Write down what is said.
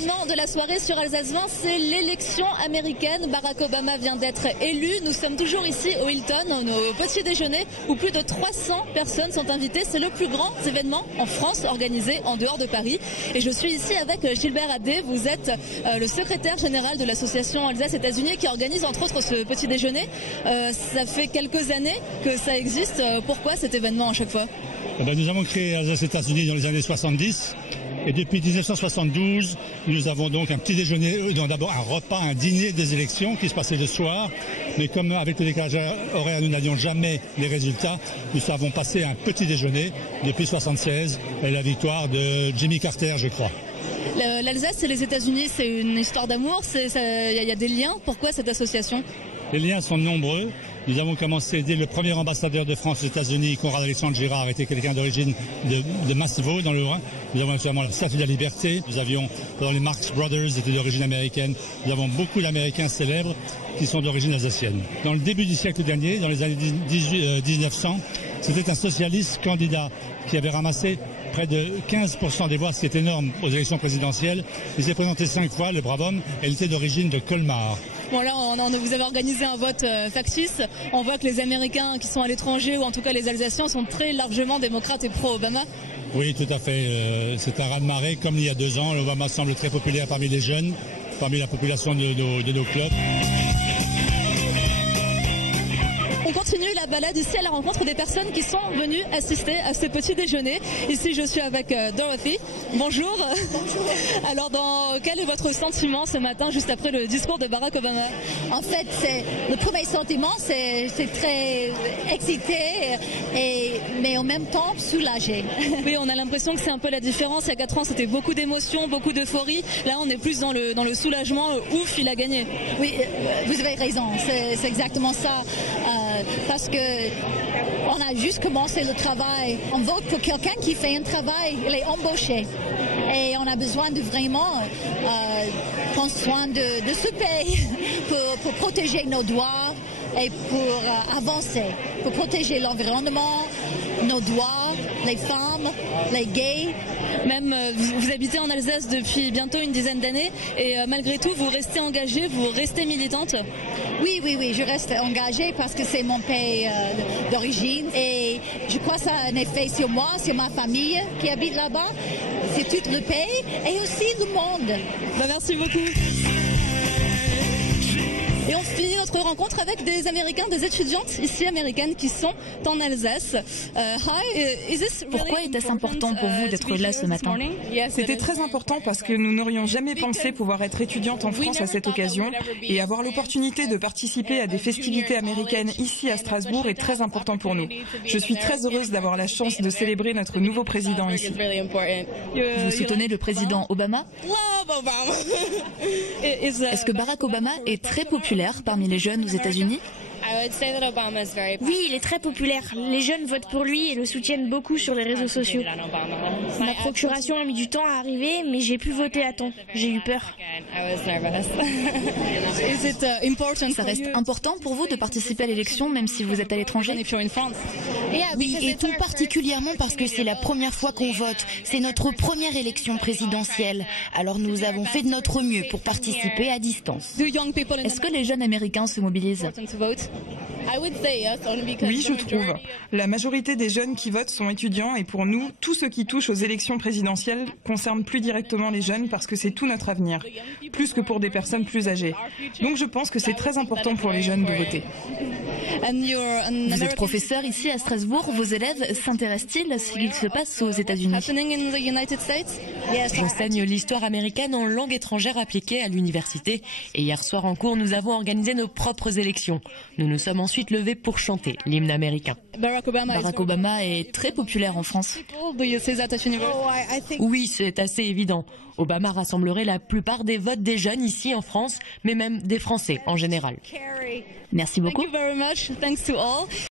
événement de la soirée sur Alsace 20, c'est l'élection américaine. Barack Obama vient d'être élu. Nous sommes toujours ici au Hilton, au petit déjeuner, où plus de 300 personnes sont invitées. C'est le plus grand événement en France organisé en dehors de Paris. Et je suis ici avec Gilbert Adé. Vous êtes le secrétaire général de l'association Alsace-États-Unis qui organise entre autres ce petit déjeuner. Ça fait quelques années que ça existe. Pourquoi cet événement à chaque fois ? Nous avons créé Alsace-États-Unis dans les années 70. Et depuis 1972, nous avons donc un petit déjeuner, d'abord un repas, un dîner des élections qui se passait le soir. Mais comme avec le décalage horaire, nous n'avions jamais les résultats, nous avons passé un petit déjeuner depuis 1976, la victoire de Jimmy Carter, je crois. L'Alsace et les États-Unis, c'est une histoire d'amour, il y a des liens. Pourquoi cette association ? Les liens sont nombreux. Nous avons commencé dès le premier ambassadeur de France aux États-Unis, Conrad Alexandre Girard, était quelqu'un d'origine de Massevaux, dans le Haut-Rhin. Nous avons notamment la Statue de la Liberté. Nous avions, dans les Marx Brothers, étaient d'origine américaine. Nous avons beaucoup d'Américains célèbres qui sont d'origine alsacienne. Dans le début du siècle dernier, dans les années 1900, c'était un socialiste candidat qui avait ramassé près de 15% des voix, ce qui est énorme aux élections présidentielles. Il s'est présenté 5 fois, le brave homme, et il était d'origine de Colmar. Bon là, vous avez organisé un vote factice. On voit que les Américains qui sont à l'étranger, ou en tout cas les Alsaciens, sont très largement démocrates et pro-Obama. Oui, tout à fait. C'est un raz-de-marée. Comme il y a 2 ans, Obama semble très populaire parmi les jeunes, parmi la population de nos clubs. On continue la balade ici à la rencontre des personnes qui sont venues assister à ce petit déjeuner. Ici, je suis avec Dorothy. Bonjour. Bonjour. Alors, quel est votre sentiment ce matin, juste après le discours de Barack Obama ? En fait, le premier sentiment, c'est très excité, mais en même temps soulagé. Oui, on a l'impression que c'est un peu la différence. Il y a 4 ans, c'était beaucoup d'émotions, beaucoup d'euphorie. Là, on est plus dans le soulagement. Ouf, il a gagné. Oui, vous avez raison. C'est exactement ça. Parce que on a juste commencé le travail. On vote pour quelqu'un qui fait un travail, il est embauché. Et on a besoin de vraiment prendre soin de ce pays pour protéger nos droits et pour avancer, pour protéger l'environnement, nos droits, les femmes, les gays. Même vous habitez en Alsace depuis bientôt une dizaine d'années et malgré tout vous restez engagée, vous restez militante. Oui, je reste engagée parce que c'est mon pays d'origine et je crois que ça a un effet sur moi, sur ma famille qui habite là-bas, c'est tout le pays et aussi le monde. Merci beaucoup. Et on finit notre rencontre avec des Américains, des étudiantes ici américaines qui sont en Alsace. Pourquoi était-ce important pour vous d'être là ce matin ? C'était très important parce que nous n'aurions jamais pensé pouvoir être étudiantes en France à cette occasion et avoir l'opportunité de participer à des festivités américaines ici à Strasbourg est très important pour nous. Je suis très heureuse d'avoir la chance de célébrer notre nouveau président ici. Vous soutenez le président Obama ? Est-ce que Barack Obama est très populaire parmi les jeunes aux États-Unis ? Oui, il est très populaire. Les jeunes votent pour lui et le soutiennent beaucoup sur les réseaux sociaux. Ma procuration a mis du temps à arriver, mais j'ai pu voter à temps. J'ai eu peur. Ça reste important pour vous de participer à l'élection, même si vous êtes à l'étranger ? Oui, et tout particulièrement parce que c'est la première fois qu'on vote. C'est notre première élection présidentielle. Alors nous avons fait de notre mieux pour participer à distance. Est-ce que les jeunes Américains se mobilisent ? Oui, je trouve. La majorité des jeunes qui votent sont étudiants et pour nous, tout ce qui touche aux élections présidentielles concerne plus directement les jeunes parce que c'est tout notre avenir, plus que pour des personnes plus âgées. Donc je pense que c'est très important pour les jeunes de voter. Vous êtes professeur ici à Strasbourg. Vos élèves s'intéressent-ils à ce qu'il se passe aux États-Unis ? J'enseigne l'histoire américaine en langue étrangère appliquée à l'université. Et hier soir en cours, nous avons organisé nos propres élections. Nous nous sommes ensuite levés pour chanter l'hymne américain. Barack Obama est très populaire en France. Oui, c'est assez évident. Obama rassemblerait la plupart des votes des jeunes ici en France, mais même des Français en général. Merci beaucoup.